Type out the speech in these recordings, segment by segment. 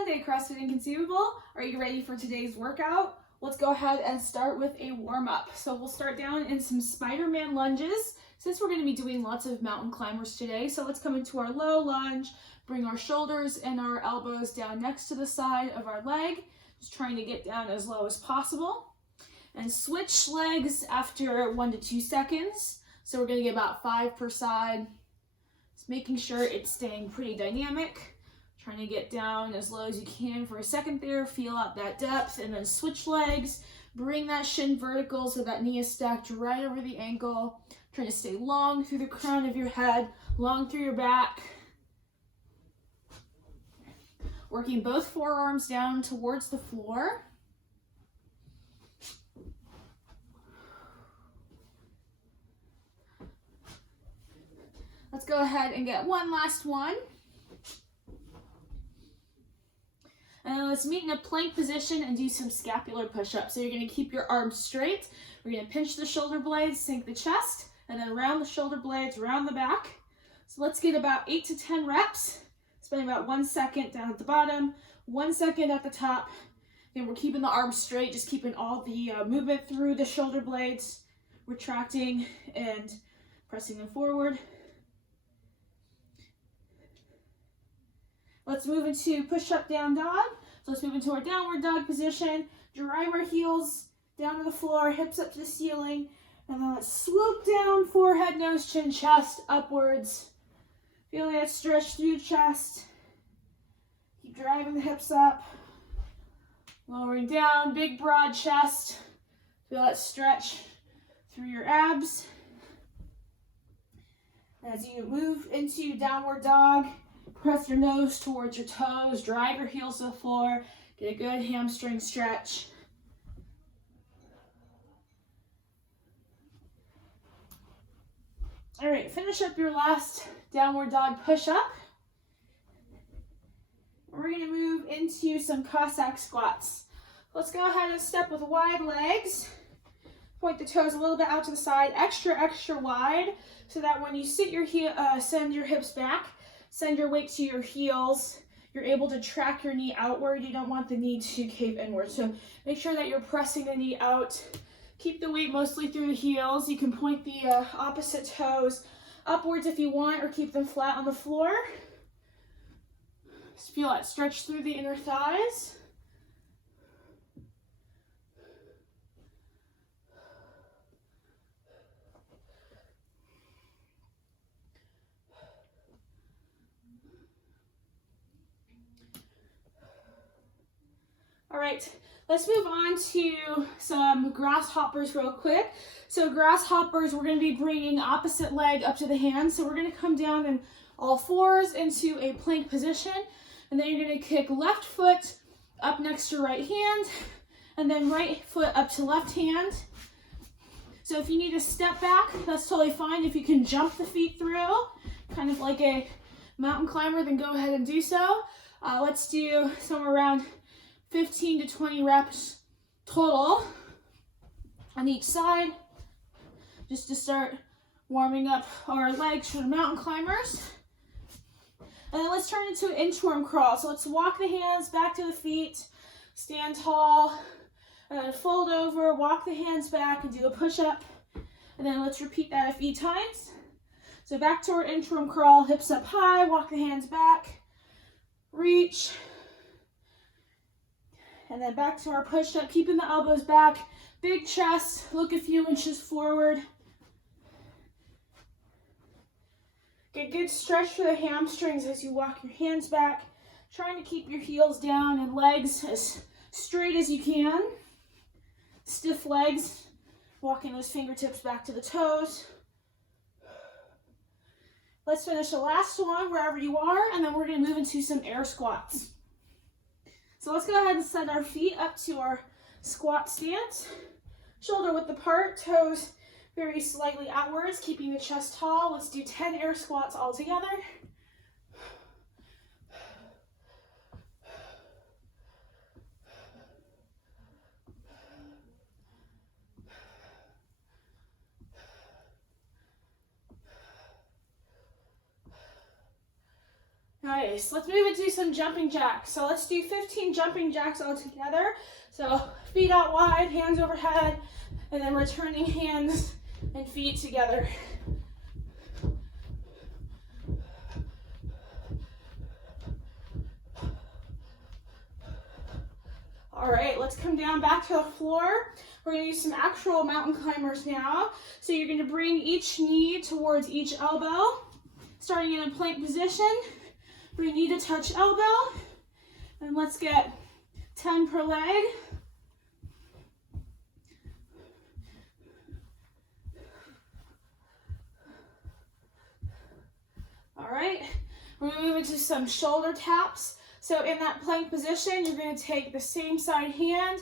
Monday, CrossFit Inconceivable. Are you ready for today's workout? Let's go ahead and start with a warm-up. So we'll start down in some Spider-Man lunges. Since we're going to be doing lots of mountain climbers today, so let's come into our low lunge, bring our shoulders and our elbows down next to the side of our leg, just trying to get down as low as possible. And switch legs after 1 to 2 seconds. So we're going to get about 5 per side. Just making sure it's staying pretty dynamic. Trying to get down as low as you can for a second there, feel out that depth, and then switch legs. Bring that shin vertical so that knee is stacked right over the ankle. Trying to stay long through the crown of your head, long through your back. Working both forearms down towards the floor. Let's go ahead and get one last one. And then let's meet in a plank position and do some scapular push-ups. So you're going to keep your arms straight. We're going to pinch the shoulder blades, sink the chest, and then round the shoulder blades, round the back. So let's get about 8 to 10 reps. Spending about 1 second down at the bottom, 1 second at the top. And we're keeping the arms straight, just keeping all the movement through the shoulder blades, retracting and pressing them forward. Let's move into push-up down dog. So let's move into our downward dog position. Drive our heels down to the floor, hips up to the ceiling. And then let's swoop down, forehead, nose, chin, chest, upwards. Feeling that stretch through the chest. Keep driving the hips up. Lowering down, big broad chest. Feel that stretch through your abs. As you move into downward dog, press your nose towards your toes, drive your heels to the floor, get a good hamstring stretch. All right, finish up your last downward dog push-up. We're gonna move into some Cossack squats. Let's go ahead and step with wide legs. Point the toes a little bit out to the side, extra wide, so that when you sit your send your hips back, send your weight to your heels. You're able to track your knee outward. You don't want the knee to cave inward. So make sure that you're pressing the knee out. Keep the weight mostly through the heels. You can point the opposite toes upwards if you want, or keep them flat on the floor. Just feel that stretch through the inner thighs. All right, let's move on to some grasshoppers real quick. So grasshoppers, we're gonna be bringing opposite leg up to the hand. So we're gonna come down in all fours into a plank position. And then you're gonna kick left foot up next to right hand, and then right foot up to left hand. So if you need to step back, that's totally fine. If you can jump the feet through, kind of like a mountain climber, then go ahead and do so. Let's do somewhere around 15 to 20 reps total on each side, just to start warming up our legs for the mountain climbers. And then let's turn into an inchworm crawl. So let's walk the hands back to the feet, stand tall, and then fold over, walk the hands back and do a push-up. And then let's repeat that a few times. So back to our inchworm crawl, hips up high, walk the hands back, reach, and then back to our push-up, keeping the elbows back, big chest, look a few inches forward. Get good stretch for the hamstrings as you walk your hands back, trying to keep your heels down and legs as straight as you can. Stiff legs, walking those fingertips back to the toes. Let's finish the last one wherever you are, and then we're gonna move into some air squats. So let's go ahead and set our feet up to our squat stance. Shoulder width apart, toes very slightly outwards, keeping the chest tall. Let's do 10 air squats all together. Nice. Let's move into some jumping jacks. So let's do 15 jumping jacks all together. So feet out wide, hands overhead, and then returning hands and feet together. All right, let's come down back to the floor. We're gonna use some actual mountain climbers now. So you're gonna bring each knee towards each elbow, starting in a plank position. Bring knee to touch elbow, and let's get 10 per leg. All right, we're gonna move into some shoulder taps. So in that plank position, you're gonna take the same side hand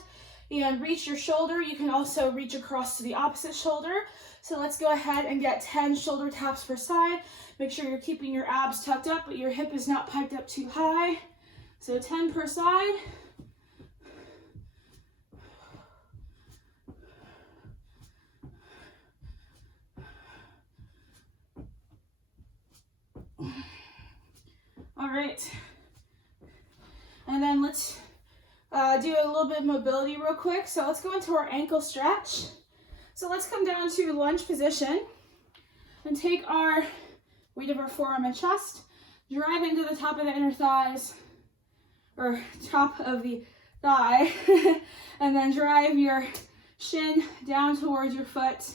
and reach your shoulder. You can also reach across to the opposite shoulder. So let's go ahead and get 10 shoulder taps per side. Make sure you're keeping your abs tucked up, but your hip is not piped up too high. So 10 per side. All right. And then let's do a little bit of mobility real quick. So let's go into our ankle stretch. So let's come down to lunge position and take our weight of our forearm and chest, drive into the top of the inner thighs, or top of the thigh, and then drive your shin down towards your foot,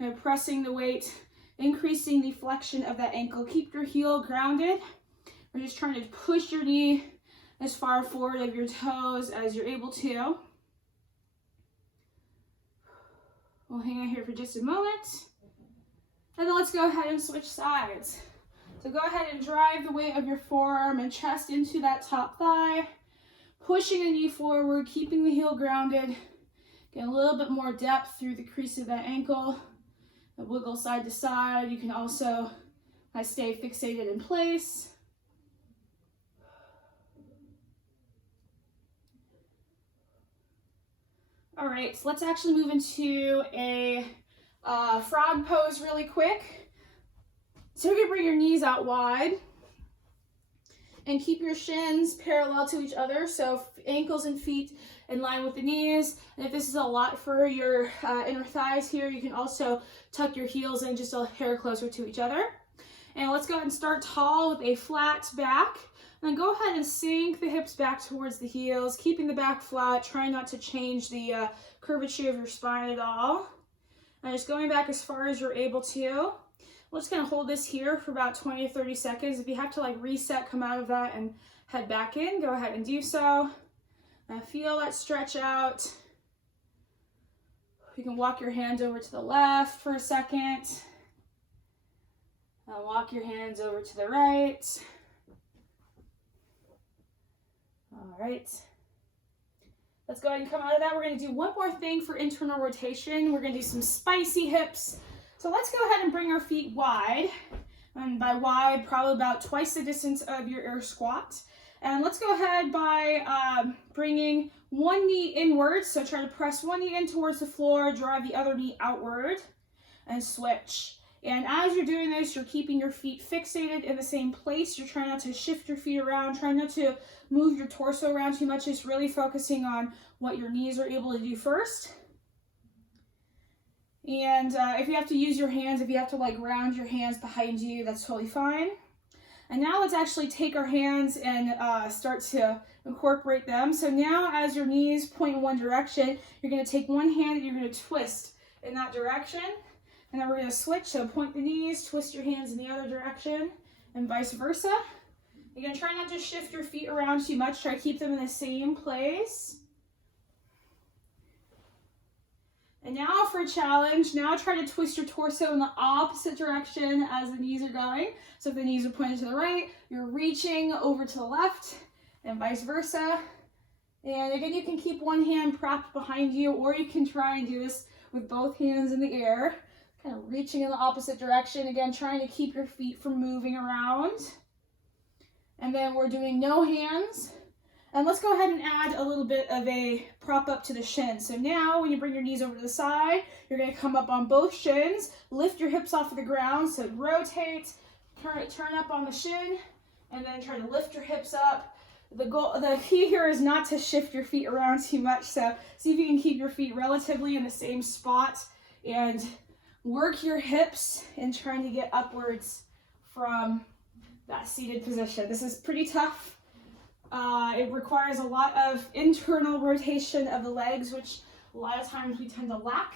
and pressing the weight, increasing the flexion of that ankle. Keep your heel grounded. We're just trying to push your knee as far forward of your toes as you're able to. We'll hang out here for just a moment. And then let's go ahead and switch sides. So go ahead and drive the weight of your forearm and chest into that top thigh, pushing the knee forward, keeping the heel grounded. Get a little bit more depth through the crease of that ankle. And wiggle side to side. You can also stay fixated in place. All right, so let's actually move into a frog pose really quick. So you're gonna bring your knees out wide and keep your shins parallel to each other. So ankles and feet in line with the knees. And if this is a lot for your inner thighs here, you can also tuck your heels in just a hair closer to each other. And let's go ahead and start tall with a flat back. And then go ahead and sink the hips back towards the heels, keeping the back flat, trying not to change the curvature of your spine at all. And just going back as far as you're able to. We're just gonna hold this here for about 20 to 30 seconds. If you have to like reset, come out of that and head back in, go ahead and do so. And feel that stretch out. You can walk your hands over to the left for a second. And walk your hands over to the right. All right, let's go ahead and come out of that. We're gonna do one more thing for internal rotation. We're gonna do some spicy hips. So let's go ahead and bring our feet wide. And by wide, probably about twice the distance of your air squat. And let's go ahead by bringing one knee inward. So try to press one knee in towards the floor, drive the other knee outward, and switch. And as you're doing this, you're keeping your feet fixated in the same place. You're trying not to shift your feet around, trying not to move your torso around too much, just really focusing on what your knees are able to do first. And if you have to use your hands, if you have to like round your hands behind you, that's totally fine. And now let's actually take our hands and start to incorporate them. So now as your knees point in one direction, you're gonna take one hand and you're gonna twist in that direction. And then we're gonna switch, so point the knees, twist your hands in the other direction, and vice versa. You're gonna try not to shift your feet around too much, try to keep them in the same place. And now for a challenge, now try to twist your torso in the opposite direction as the knees are going. So if the knees are pointed to the right, you're reaching over to the left, and vice versa. And again, you can keep one hand propped behind you, or you can try and do this with both hands in the air. Kind of reaching in the opposite direction. Again, trying to keep your feet from moving around. And then we're doing no hands. And let's go ahead and add a little bit of a prop up to the shin. So now when you bring your knees over to the side, you're gonna come up on both shins, lift your hips off of the ground. So rotate, turn up on the shin, and then try to lift your hips up. The key here is not to shift your feet around too much, so see if you can keep your feet relatively in the same spot and work your hips in trying to get upwards from that seated position. This is pretty tough. It requires a lot of internal rotation of the legs, which a lot of times we tend to lack,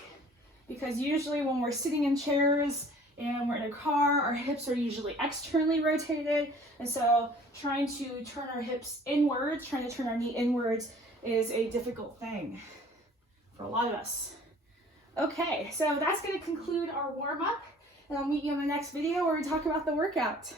because usually when we're sitting in chairs and we're in a car, our hips are usually externally rotated, and so trying to turn our hips inwards, trying to turn our knee inwards is a difficult thing for a lot of us. Okay, so that's going to conclude our warm-up, and I'll meet you in the next video where we talk about the workout.